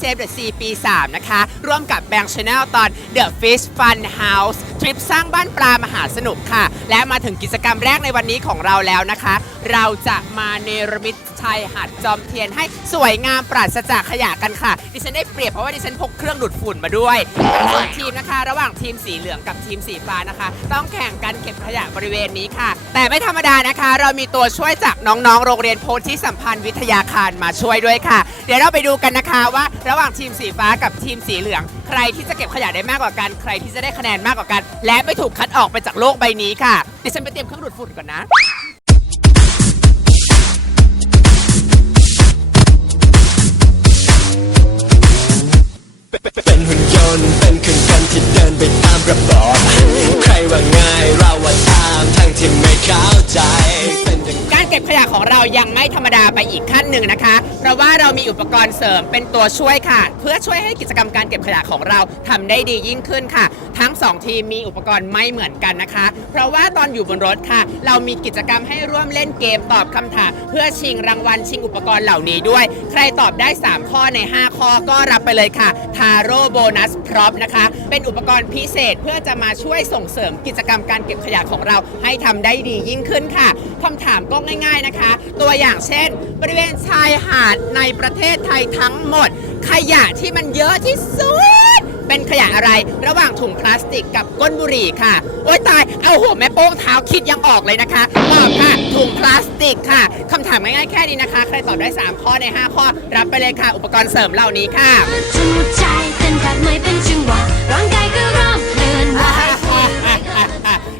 Save the Sea ปี 3 นะคะ ร่วมกับแบงค์ชาแนลตอน The Fish Fun House ทริปสร้างบ้านปลามหาสนุกค่ะ และมาถึงกิจกรรมแรกในวันนี้ของเราแล้วนะคะ เราจะมาเนรมิตชายหาดจอมเทียนให้สวยงามปราศจากขยะกันค่ะ ดิฉันได้เปรียบเพราะว่าดิฉันพกเครื่องดูดฝุ่นมาด้วยส่วนทีมนะคะ ระหว่างทีมสีเหลืองกับทีมสีฟ้านะคะ ต้องแข่งกันเก็บขยะบริเวณนี้ค่ะ แต่ไม่ธรรมดานะคะ เรามีตัวช่วยจากน้องๆ โรงเรียนโพธิสัมพันธ์วิทยาคารมาช่วยด้วยค่ะ เดี๋ยวเราไปดูกันนะคะว่า ระหว่างทีมสีฟ้ากับทีมสีเหลือง ใครที่จะเก็บขยะได้มากกว่ากันใครที่จะได้คะแนนมากกว่ากัน และไม่ถูกคัดออกไปจากโลกใบนี้ค่ะดิฉันไปเตรียมเครื่องดูดฝุ่นก่อนนะ เป็นหุ่นยนต์เป็นเครื่องกันที่เดินไปตามระบอบใครว่าง่ายเราว่าตามทั้งที่ไม่เข้าใจเป็นอย่าง การเก็บขยะของเรายังไม่ธรรมดาไปอีกขั้นหนึ่งนะคะ เพราะว่าเรามีอุปกรณ์เสริมเป็นตัวช่วยค่ะ เพื่อช่วยให้กิจกรรมการเก็บขยะของเราทำได้ดียิ่งขึ้นค่ะ ทั้ง 2 ทีมมีอุปกรณ์ไม่เหมือนกันนะคะ เพราะว่าตอนอยู่บนรถค่ะ เรามีกิจกรรมให้ร่วมเล่นเกมตอบคำถามเพื่อชิงรางวัลชิงอุปกรณ์เหล่านี้ด้วย ใครตอบได้ 3 ข้อใน 5 ข้อก็รับไปเลยค่ะ ทาโร่โบนัสพร็อพนะคะ เป็นอุปกรณ์พิเศษเพื่อจะมาช่วยส่งเสริมกิจกรรมการเก็บขยะของเราให้ทำได้ดียิ่งขึ้นค่ะคำถามก็ง่าย ๆนะคะ ตัวอย่างเช่น บริเวณชายหาดในประเทศไทยทั้งหมด ขยะที่มันเยอะที่สุด เป็นขยะอะไรระหว่างถุงพลาสติกกับก้นบุหรี่ค่ะ โอ๊ยตายเอาหัวแม่โป้งเท้าคิดยังออกเลยนะคะตอบค่ะ ถุงพลาสติกค่ะคำถามง่ายๆแค่นี้นะคะ ใครตอบได้ 3 ข้อใน 5 ข้อ รับไปเลยค่ะ อุปกรณ์เสริมเหล่านี้ค่ะ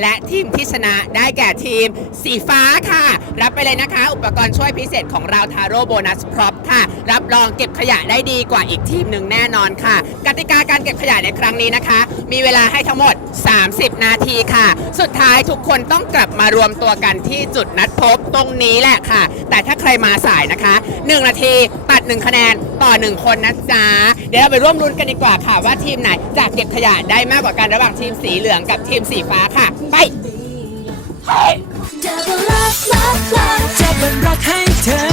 และทีมที่ชนะได้แก่ทีม สีฟ้าค่ะ รับไปเลยนะคะ อุปกรณ์ช่วยพิเศษของเราทาโร่โบนัสพร็อพค่ะ รับรองเก็บขยะได้ดีกว่าอีกทีมหนึ่งแน่นอนค่ะ กติกาการเก็บขยะในครั้งนี้นะคะ มีเวลาให้ทั้งหมด 30 นาทีค่ะ สุดท้ายทุกคนต้องกลับมารวมตัวกันที่จุดนัดพบตรงนี้แหละค่ะ แต่ถ้าใครมาสายนะคะ 1 นาทีตัด 1 คะแนนต่อ 1 คนนะจ๊ะ เดี๋ยวเราไปร่วมรุ้นกันดีกว่าค่ะ ว่าทีมไหนจะเก็บขยะได้มากกว่ากันระหว่างทีมสีเหลืองกับทีมสีฟ้าค่ะ ไป Double love love love จะเป็นรักให้เธอ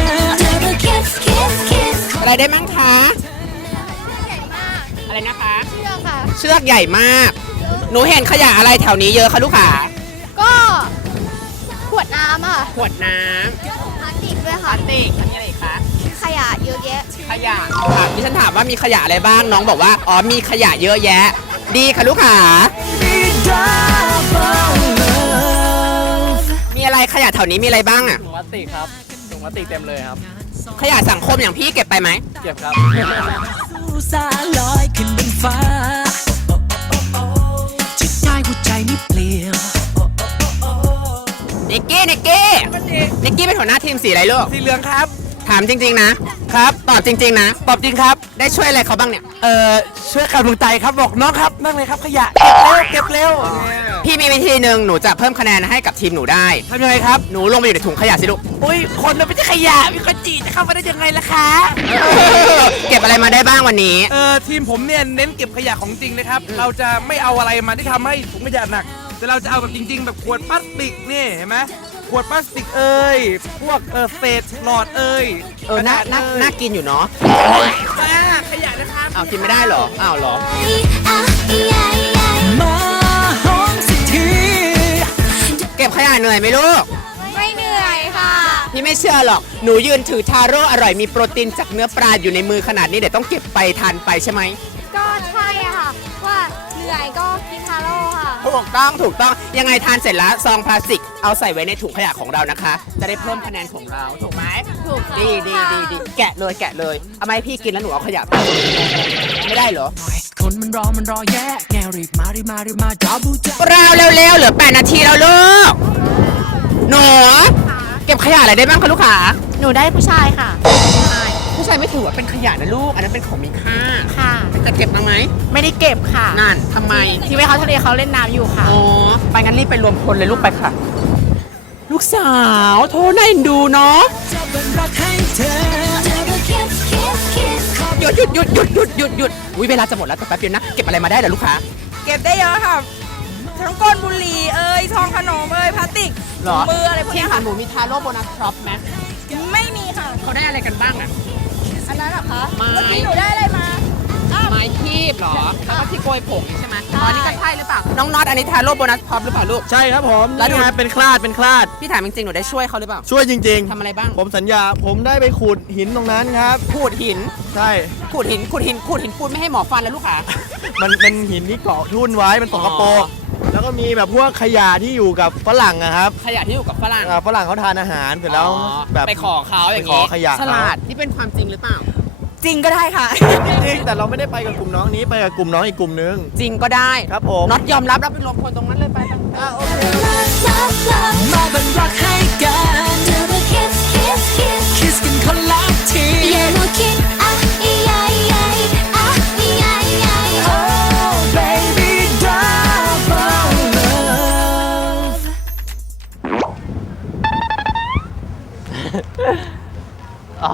Double kiss kiss kiss อะไรได้มั่งคะ อะไรนะคะ เชือกค่ะ เชือกใหญ่มาก หนูเห็นขยะอะไรแถวนี้เยอะคะลูกค้าก็ขวดน้ำอะค่ะขวดน้พลาสติกด้วยำพค่ะลาสติกอันนี้อะไรอีกคะขยะเยอะแยะขยะค่ะดิฉันถามว่ามีขยะอะไรบ้างน้องบอกว่าอ๋อมีขยะเยอะแยะ ดีค่ะลูกค้า มีอะไรขยะแถวนี้มีอะไรบ้างอะถุงพลาสติกครับถุงพลาสติกเต็มเลยครับขยะสังคมอย่างพี่เก็บไปไหม เก็บครับ กกี้เป็นหัวหน้าทีมสีอะไรลูก สีเหลืองครับ ถามจริง ๆ นะ ครับ ตอบจริง ๆ นะ ตอบจริงครับ ได้ช่วยอะไรเขาบ้างเนี่ย เอ่อช่วยกำลังใจครับบอกน้องครับนั่งเลยครับขยะเก็บเร็วเก็บเร็วพี่มีวิธีหนึ่งหนูจะเพิ่มคะแนนให้กับทีมหนูได้ ทำยังไงครับ หนูลงไปอยู่ในถุงขยะสิลูก อุ้ยคนมันไม่ใช่ขยะมีคนจีจะเข้ามาได้ยังไงล่ะคะ เก็บอะไรมาได้บ้างวันนี้ เอ่อทีมผมเนี่ยเน้นเก็บขยะของจริงนะครับ เราจะไม่เอาอะไรมาที่ทำให้ถุงขยะหนัก แต่เราจะเอาแบบจริง ๆ แบบขวดพลาสติกนี่เห็นไหม ขวดพลาสติกเอ้ยพวกเออเศษหลอดเอ้ยเออน่ากระดน่าษเอ้ยน่ากินอยู่เนาะอ่าขยะนะครับอ้าวกินไม่ได้เหรออ้าวเหรออะอีไออีไอมาห้องสิทีเก็บขยะเหนื่อยไหมลูก ไม่เหนื่อยค่ะ พี่ไม่เชื่อหรอก หนูยืนถือทาโร่อร่อยมีโปรตีนจากเนื้อปลาอยู่ในมือขนาดนี้เดี๋ยวต้องเก็บไปทานไปใช่ไหม ก็ใช่อะค่ะ ว่าเหนื่อยก็กินทาโร่ค่ะ ถูกต้องถูกต้องยังไงทานเสร็จแล้วซองพลาสติกเอาใส่ไว้ในถุงขยะของเรานะคะ จะได้เพิ่มคะแนนของเราถูกไหมถูกดีดีดีดีแกะเลยแกะเลยเอามาให้พี่กินแล้วหนูเอาขยะไปไม่ได้เหรอ คนมันรอมันรอแย่แกรีบมารีบมารีบมาจับบูจับราวเร็วๆเหลือ 8 นาทีแล้วลูก หนู เก็บขยะอะไรได้บ้างคะลูกค้าหนูได้ผู้ชายค่ะ ผู้ชายไม่ถือว่าเป็นขยะนะลูก อันนั้นเป็นของมีค่าค่ะ จะเก็บมาไหมไม่ได้เก็บค่ะ นั่นทำไม ที่ไปเขาทะเลเขาเล่นน้ำอยู่ค่ะ อ๋อ ไปงั้นรีบไปรวมพลเลยลูกไปค่ะ ลูกสาวโทษน่าเอ็นดูเนาะ จะเป็นรักให้เธอ Double kiss kiss kiss หยุดหยุดหยุดหยุดหยุดหยุดหยุดอุ้ยเวลาจะหมดแล้วแต่แป๊บเดียวนะ เก็บอะไรมาได้เหรอลูกค้า เก็บได้เยอะค่ะ ทั้งก้นบุหรี่เอ้ย ทองขนมเอ้ย พลาสติกหรอมืออะไรพวกที่เนี้ยขาค่ะ หนูมีทาโร่โบนัสครอปไหมไม่มีค่ะ เขาได้อะไรกันบ้างอะอั นนั้นเหรอคะไม่ เมื่อกี้หนูได้อะไรมาอ้าว ไม้คีบเหรอแล้วก็ที่โกยผงใช่ไหมอ๋อนี่ก็ใช่หรือเปล่า น้องน็อตอันนี้ทาโร่โบนัสพร้อมหรือเปล่าลูก ใช่ครับผมแล้วดู นี่ฮะเป็นคลาดเป็นคลาด พี่ถามจริงๆ หนูได้ช่วยเขาหรือเปล่า ช่วยจริงทำอะไรบ้างๆผมสัญญาผมได้ไปขูดหินตรงนั้นครับ ขูดหิน ใช่ ขูดหิน ขูดหิน ขูดหินปูนไม่ให้หมอฟันแล้วลูกค่ะ มันเป็นหินที่เกาะทุ่นไว้มันตกกระโปรกอ๋อ แล้วก็มีแบบพวกขยะที่อยู่กับฝรั่งนะครับขยะที่อยู่กับฝรั่งอ่าฝรั่งเขาทานอาหารเสร็จแล้วอ๋อแบบไปขอเขาอย่างไปขอขยะฉลาดที่เป็นความจริงหรือเปล่า จริงก็ได้ค่ะจริงๆแต่เราไม่ได้ไปกับกลุ่มน้องนี้ไปกับกลุ่มน้องอีกกลุ่มนึงจริงก็ได้ครับผมน็อตยอมรับแล้วไปลงคนตรงนั้นเลยไปไป อะโอเค Love, love, มาเป็นรักให้กัน do the kiss, kiss, kiss คิสกันคนละที อย่ามาคิด อ๋อ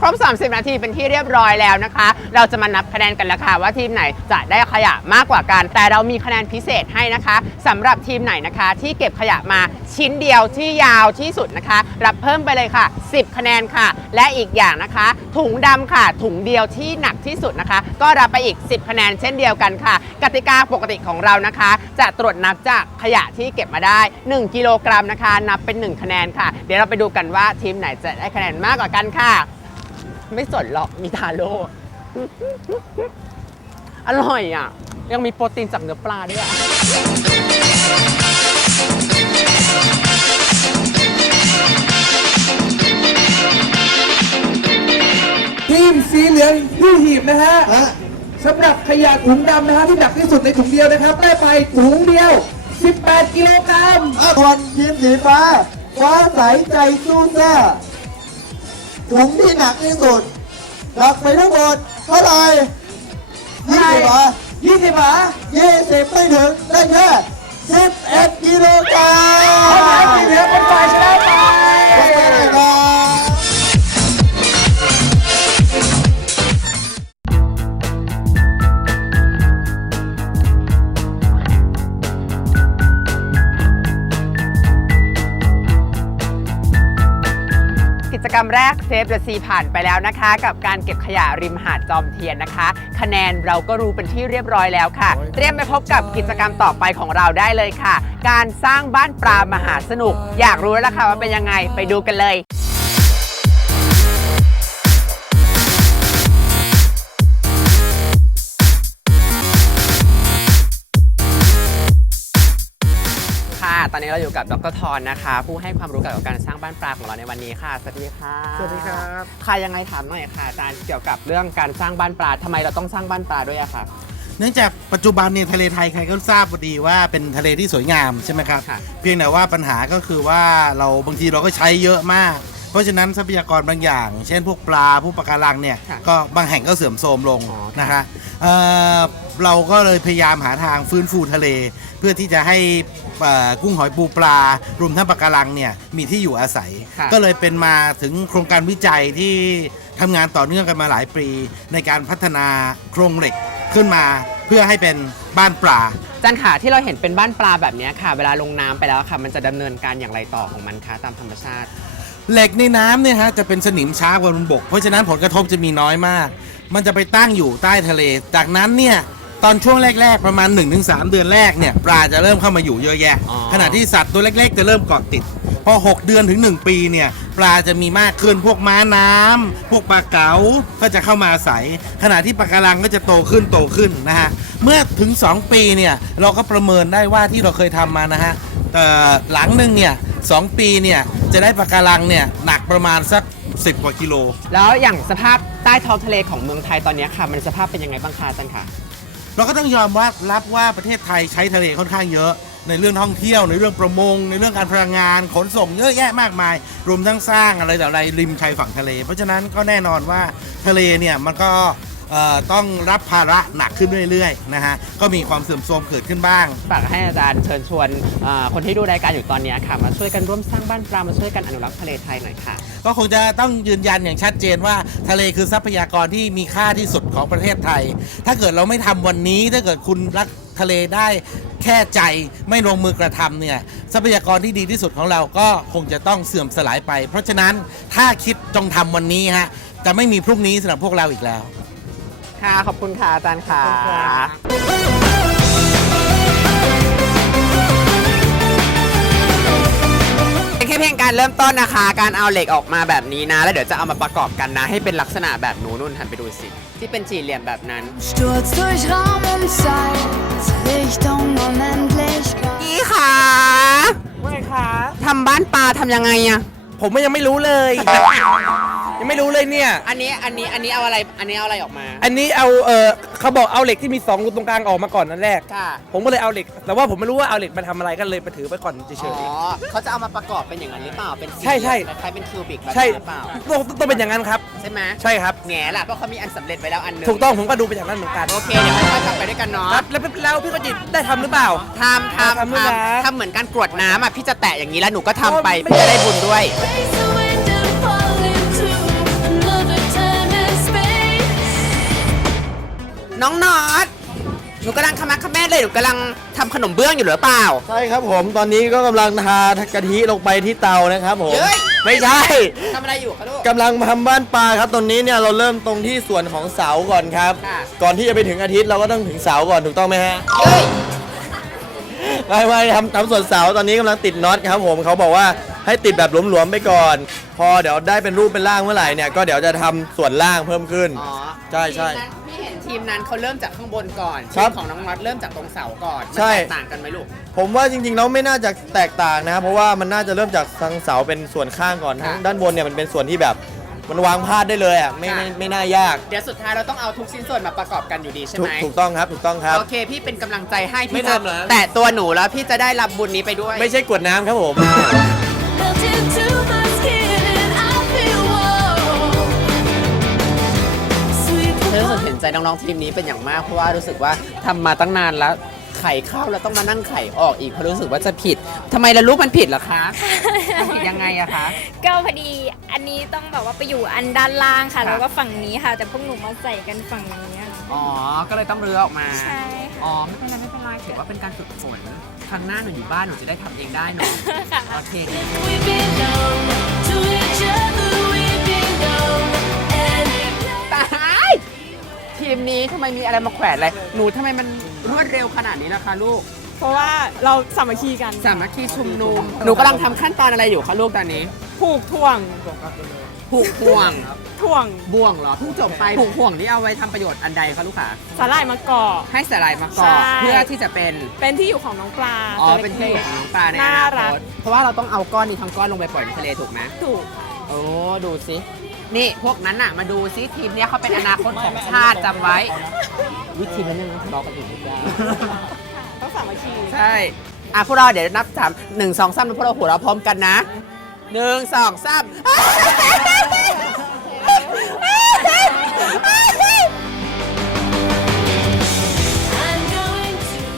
ครบ 30 นาทีเป็นที่เรียบร้อยแล้วนะคะ เราจะมานับคะแนนกันล้วค่ะว่าทีมไหนจะได้ขยะมากกว่ากัน แต่เรามีคะแนนพิเศษให้นะคะสำหรับทีมไหนนะคะ ที่เก็บขยะมาชิ้นเดียวที่ยาวที่สุดนะคะ รับเพิ่มไปเลยค่ะ 10 คะแนนค่ะ และอีกอย่างนะคะ ถุงดำค่ะ ถุงเดียวที่หนักที่สุดนะคะ ก็รับไปอีก 10 คะแนนเช่นเดียวกันค่ะ กติกาปกติของเรานะคะ จะตรวจนับจากขยะที่เก็บมาได้ 1 กิโลกรัมนะคะ นับเป็น 1 คะแนนค่ะ เดี๋ยวเราไปดูกันว่าทีมไหนจะได้คะแนนมากกว่ากันค่ะ ไม่สนหรอกมีทาโร่อร่อยอะ ยังมีโปรตีนจากเนื้อปลาด้วยอะทีมสีเหลืองที่หีบนะฮะ สำหรับขยะถุงดำนะฮะที่หนักที่สุดในถุงเดียวนะครับ ได้ไปถุงเดียว 18 กิโลกรัมคนทีมสีฟ้าฟ้าใสใจสู้ซ่า ถุงที่หนักที่สุดหนักไปทั้งหมดเท่าไหร่ยี่สิบเหรอ20บาทยี่สิบไม่ถึงได้แค่สิบเอ็ดกิโลกรัมเอาหมายสีเหลือเป็นฝ่ายชนะไป รรมแรกเซฟเดอะซีผ่านไปแล้วนะคะ กับการเก็บขยะริมหาดจอมเทียนนะคะ คะแนนเราก็รู้เป็นที่เรียบร้อยแล้วค่ะ เตรียมไปพบกับกิจกรรมต่อไปของเราได้เลยค่ะ การสร้างบ้านปลามหาสนุก อยากรู้แล้วล่ะค่ะว่าเป็นยังไงไปดูกันเลย ตอนนี้เราอยู่กับดรทอนนะคะ ผู้ให้ความรู้เกี่ยวกับการสร้างบ้านปลาของเราในวันนี้ค่ะ สวัสดีค่ะสวัสดีครับค่ะยังไงถามหน่อยค่ะอาจารย์เกี่ยวกับเรื่องการสร้างบ้านปลาทำไมเราต้องสร้างบ้านปลาด้วยอะคะ เนื่องจากปัจจุบันเนี่ยทะเลไทยใครก็ทราบดีว่าเป็นทะเลที่สวยงามใช่ไหมครับ ค่ะ เพียงแต่ว่าปัญหาก็คือว่าเราบางทีเราก็ใช้เยอะมาก เพราะฉะนั้นทรัพยากรบางอย่าง เช่นพวกปลาพวกปะการังเนี่ยค่ะก็บางแห่งก็เสื่อมโทรมลงอ๋อค่ะ นะคะเอ่อ เราก็เลยพยายามหาทางฟื้นฟูทะเล เพื่อที่จะให้เอ่อกุ้งหอยปูปลารวมทั้งปะการังเนี่ยมีที่อยู่อาศัย ค่ะ ก็เลยเป็นมาถึงโครงการวิจัยที่ทำงานต่อเนื่องกันมาหลายปี ในการพัฒนาโครงเหล็กขึ้นมาเพื่อให้เป็นบ้านปลาอาจารย์ค่ะที่เราเห็นเป็นบ้านปลาแบบเนี้ยค่ะ เวลาลงน้ำไปแล้วค่ะ มันจะดำเนินการอย่างไรต่อของมันคะตามธรรมชาติ เหล็กในน้ำเนี่ยฮะจะเป็นสนิมช้ากว่าบนบก เพราะฉะนั้นผลกระทบจะมีน้อยมาก มันจะไปตั้งอยู่ใต้ทะเล จากนั้นเนี่ย ตอนช่วงแรก ๆ ประมาณ 1-3 เดือนแรกเนี่ยปลาจะเริ่มเข้ามาอยู่เยอะแยะ อ๋อ ขณะที่สัตว์ตัวเล็ก ๆ จะเริ่มเกาะติด พอ 6 เดือนถึง 1 ปีเนี่ยปลาจะมีมากขึ้นพวกม้าน้ำพวกปลาเก๋าก็จะเข้ามาอาศัย ขณะที่ปลาการังก็จะโตขึ้นโตขึ้นนะฮะเมื่อถึง 2 ปีเนี่ยเราก็ประเมินได้ว่าที่เราเคยทำมานะฮะเอ่อหลังหนึ่งเนี่ยสองปีเนี่ยจะได้ปลาการังเนี่ยหนักประมาณสัก 10 กว่ากิโล แล้วอย่างสภาพใต้ท้องทะเลของเมืองไทยตอนเนี้ยค่ะ มันสภาพเป็นยังไงบ้างคะอาจารย์คะ เราก็ต้องยอมว่ารับว่าประเทศไทยใช้ทะเลค่อนข้างเยอะ ในเรื่องท่องเที่ยวในเรื่องประมง ในเรื่องการพลังงานขนส่งเยอะแยะมากมาย รวมทั้งสร้างอะไรต่ออะไรริมชายฝั่งทะเล เพราะฉะนั้นก็แน่นอนว่าทะเลเนี่ยมันก็ ต้องรับภาระหนักขึ้นเรื่อยๆนะฮะก็มีความเสื่อมโทรมเกิดขึ้นบ้าง ฝากให้อาจารย์เชิญชวนเอ่อคนที่ดูรายการอยู่ตอนเนี้ยค่ะ มาช่วยกันร่วมสร้างบ้านปลามาช่วยกันอนุรักษ์ทะเลไทยหน่อยค่ะ ก็คงจะต้องยืนยันอย่างชัดเจนว่าทะเลคือทรัพยากรที่มีค่าที่สุดของประเทศไทย ถ้าเกิดเราไม่ทำวันนี้ถ้าเกิดคุณรักทะเลได้แค่ใจไม่ลงมือกระทำเนี่ยทรัพยากรที่ดีที่สุดของเราก็คงจะต้องเสื่อมสลายไป เพราะฉะนั้นถ้าคิดจงทำวันนี้ฮะจะไม่มีพรุ่งนี้สำหรับพวกเราอีกแล้ว ค่ะ ขอบคุณค่ะอาจารย์ค่ะเป็นแค่เพียงการเริ่มต้นนะคะ การเอาเหล็กออกมาแบบนี้นะ แล้วเดี๋ยวจะเอามาประกอบกันนะ ให้เป็นลักษณะแบบหนูนุ่นหันไปดูสิ ที่เป็นสี่เหลี่ยมแบบนั้น Sturz durch Raum und Zeit, Richtung Unendlichkeit. พี่ค่ะว่าไงคะทำบ้านปลาทำยังไงอะ ผมยังไม่รู้เลย ยังไม่รู้เลยเนี่ย อันนี้อันนี้อันนี้เอาอะไรอันนี้เอาอะไรออกมาอันนี้เอาเออเขาบอกเอาเหล็กที่มีสองรูตรงกลางออกมาก่อนนั่นแรก ค่ะผมก็เลยเอาเหล็ก แต่ว่าผมไม่รู้ว่าเอาเหล็กมาทำอะไรก็เลยไปถือไปก่อนเฉอ๋ยอเขาจะเอามาประกอบเป็นอย่างนั้นหรือเปล่าเป็นสี่ใช่ใช่เหลี่ยมคล้ายๆเป็นคิวบิกแบบๆใช่นั้นหรือเปล่าต้องต้องเป็นอย่างนั้นครับ ใช่ไหมใช่ครับ แง่ล่ะเพราะเขามีอันสำเร็จไว้แล้วอันหนึงถูกต้องผมก็ดูเป็นอย่างนั้นเหมือนกันโอเคเดี๋ยวค่อยๆทำไปด้วยกันเนาะครับแล้วแล้วพี่ก็จิตได้ทำหรือเปล่า ทำทำทำด้วยนะ ทำทำเหมือนการกรวดน้ำอะพี่จะแตะอย่างนี้แล้วหนูก็ทำไปพี่จะได้บุญด้วย Face the น้องนอตหนูกำลังขมักเขม้นเลยหนูกำลังทำขนมเบื้องอยู่หรือเปล่า ใช่ครับผมตอนนี้ก็กำลังทากะทิลงไปที่เตานะครับผม เฮ้ย ไม่ใช่ ทำอะไรอยู่คะลูก กำลังทำบ้านปลาครับตอนนี้เนี่ยเราเริ่มตรงที่ส่วนของเสาก่อนครับ ค่ะ ก่อนที่จะไปถึงอาทิตย์เราก็ต้องถึงเสาก่อนถูกต้องไหมฮะเฮ้ย ไม่ไม่ทำทำส่วนเสาตอนนี้กำลังติดน็อตครับผมเขาบอกว่าให้ติดแบบหลวมๆไปก่อน พอเดี๋ยวได้เป็นรูปเป็นร่างเมื่อไหร่เนี่ยก็เดี๋ยวจะทำส่วนล่างเพิ่มขึ้น อ๋อใช่ใช่ทีมนั้นพี่เห็น ทีมนั้นเขาเริ่มจากข้างบนก่อนครับทีมของน้องน็อตเริ่มจากตรงเสาก่อนมันใช่ แตกต่างกันไหมลูก ผมว่าจริงๆแล้วไม่น่าจะแตกต่างนะเพราะว่ามันน่าจะเริ่มจากทางเสาเป็นส่วนข้างก่อนค่ะทางด้านบนเนี่ยมันเป็นส่วนที่แบบมันวางพาดได้เลยอะไม่ไม่ไม่น่ายากเดี๋ยวสุดท้ายเราต้องเอาทุกชิ้นส่วนมาประกอบกันอยู่ดีใช่ถูไหกมถูกต้องครับถูกต้องครับ โอเค พี่เป็นกำลังใจให้ไม่พี่จะทำเหรอ แตะตัวหนูแล้วพี่จะได้รับบุญนี้ไปด้วย ไม่ใช่กวดน้ำครับผม Melt into my ใจน้องๆทีมนี้เป็นอย่างมาก เพราะว่ารู้สึกว่าทำมาตั้งนานแล้วไข่เข้าแล้วต้องมานั่งไข่ออกอีกเพราะรู้สึกว่าจะผิดทำไมละลูกมันผิดเหรอคะมันผิดยังไงอะคะ ก็พอดีอันนี้ต้องแบบว่าไปอยู่อันด้านล่างค่ะ แล้วก็ฝั่งนี้ค่ะ แต่พวกหนูมาใส่กันฝั่งนี้ค่ะอ๋อ ก็เลยต้องเรื้อออกมา ใช่ค่ะอ๋อ ไม่เป็นไรไม่เป็นไรถือว่าเป็นการฝึกฝน ครั้งหน้าหนูอยู่บ้านหนูจะได้ทำเองได้เนาะโอเค ทีมนี้ทำไมมีอะไรมาแขวนอะไร หนูทำไมมันรวดเร็วขนาดนี้นะคะลูก เพราะว่าเราสามัคคีกัน สามัคคีชุมนุม หนูกำลังทำขั้นตอนอะไรอยู่คะลูกตอนนี้ ผูกถ่วง ผูกห่วง ถ่วง บ่วงเหรอเพิ่งจบไป ผูกห่วงนี่เอาไว้ทำประโยชน์อันใดคะลูกค้าสาหร่ายมะกอก ให้สลายมาก่อใช่นเพื่อที่จะเป็น เป็นที่อยู่ของน้องปลาอ๋อ ตัวเป็นที่ล็กของน้องปลาในอน่านารัคกตเพราะว่าเราต้องเอาก้อนนี้ทั้งก้อนลงไปปล่อยในทะเลถูกไหมถูก โอ้ ดูสิ นี่พวกนั้นน่ะมาดูซิทีมเนี้ยเขาเป็นอนาคตของชาติจำไว้ วิธีนั้นยังทะเลาะกันอยู่ทุกอย่างต้องสามัคคีใช่ อะพวกเราเดี๋ยวนับสามหนึ่งสองสามแล้วพวกเราหัวเราะพร้อมกันนะหนึ่งสองสาม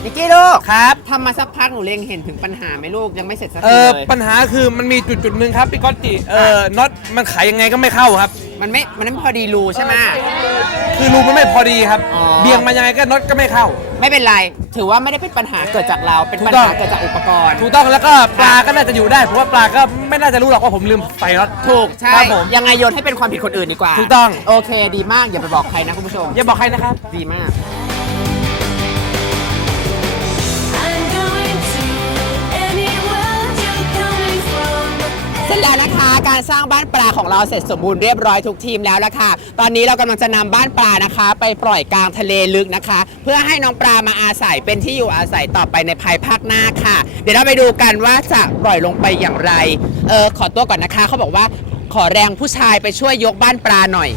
นิกกี้ลูกครับทำมาสักพักหนูเล็งเห็นถึงปัญหาไหมลูกยังไม่เสร็จสักเอทีอเลยปัญหาคือมันมีจุดจุดๆหนึ่งครับพี่ก๊อตจิเออน็อตมันขายยังไงก็ไม่เข้าครับ มันไม่มันไม่พอดีรูใช่ไหม คือรูมันไม่พอดีครับ อ๋อ เบี่ยงมายังไงก็น็อตก็ไม่เข้า ไม่เป็นไร ถือว่าไม่ได้เป็นปัญหาเกิดจากเราเป็นปัญถูกต้หาอง เกิดจากอุปกรณ์ ถูกต้องแล้วก็ปลาก็น่าจะอยู่ได้เพราะว่าปลาก็ไม่น่าจะรู้หรอกว่าผมลืมใส่น็อตถูกใช่ครับผม ยังไงโยนให้เป็นความผิดคนอื่นดีกว่าถูกต้อง โอเค ดีมากอย่าไปบอกใครนะคุณผู้ชมอย่าบอกใครนะครับ ดีมาก สร็จแล้วนะคะการสร้างบ้านปลาของเราเสร็จสมบูรณ์เรียบร้อยทุกทีมแล้วละค่ะ ตอนนี้เรากำลังจะนำบ้านปลานะคะ ไปปล่อยกลางทะเลลึกนะคะ เพื่อให้น้องปลามาอาศัยเป็นที่อยู่อาศัยต่อไปในภายภาคหน้าค่ะ เดี๋ยวเราไปดูกันว่าจะปล่อยลงไปอย่างไรเออขอตัวก่อนนะคะเขาบอกว่าขอแรงผู้ชายไปช่วยยกบ้านปลาหน่อย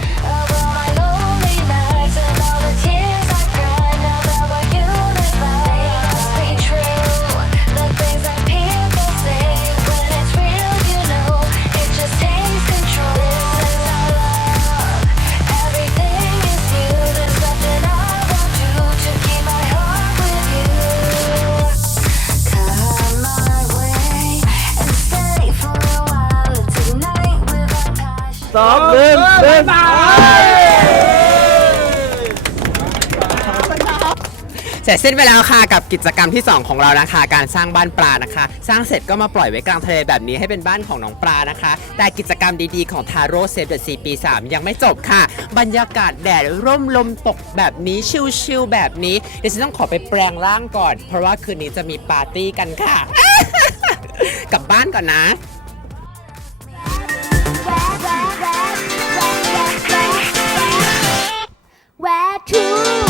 เสร็จสิ้นไปแล้วค่ะกับกิจกรรมที่ 2 ของเรานะคะ การสร้างบ้านปลานะคะ สร้างเสร็จก็มาปล่อยไว้กลางทะเลแบบนี้ให้เป็นบ้านของน้องปลานะคะ แต่กิจกรรมดีๆของทาโร่เซฟเดอะซีปีสามยังไม่จบค่ะ บรรยากาศแดดร่มลมตกแบบนี้ชิลๆแบบนี้เดี๋ยวฉันต้องขอไปแปลงร่างก่อน เพราะว่าคืนนี้จะมีปาร์ตี้กันค่ะ กลับบ้านก่อนนะ Where?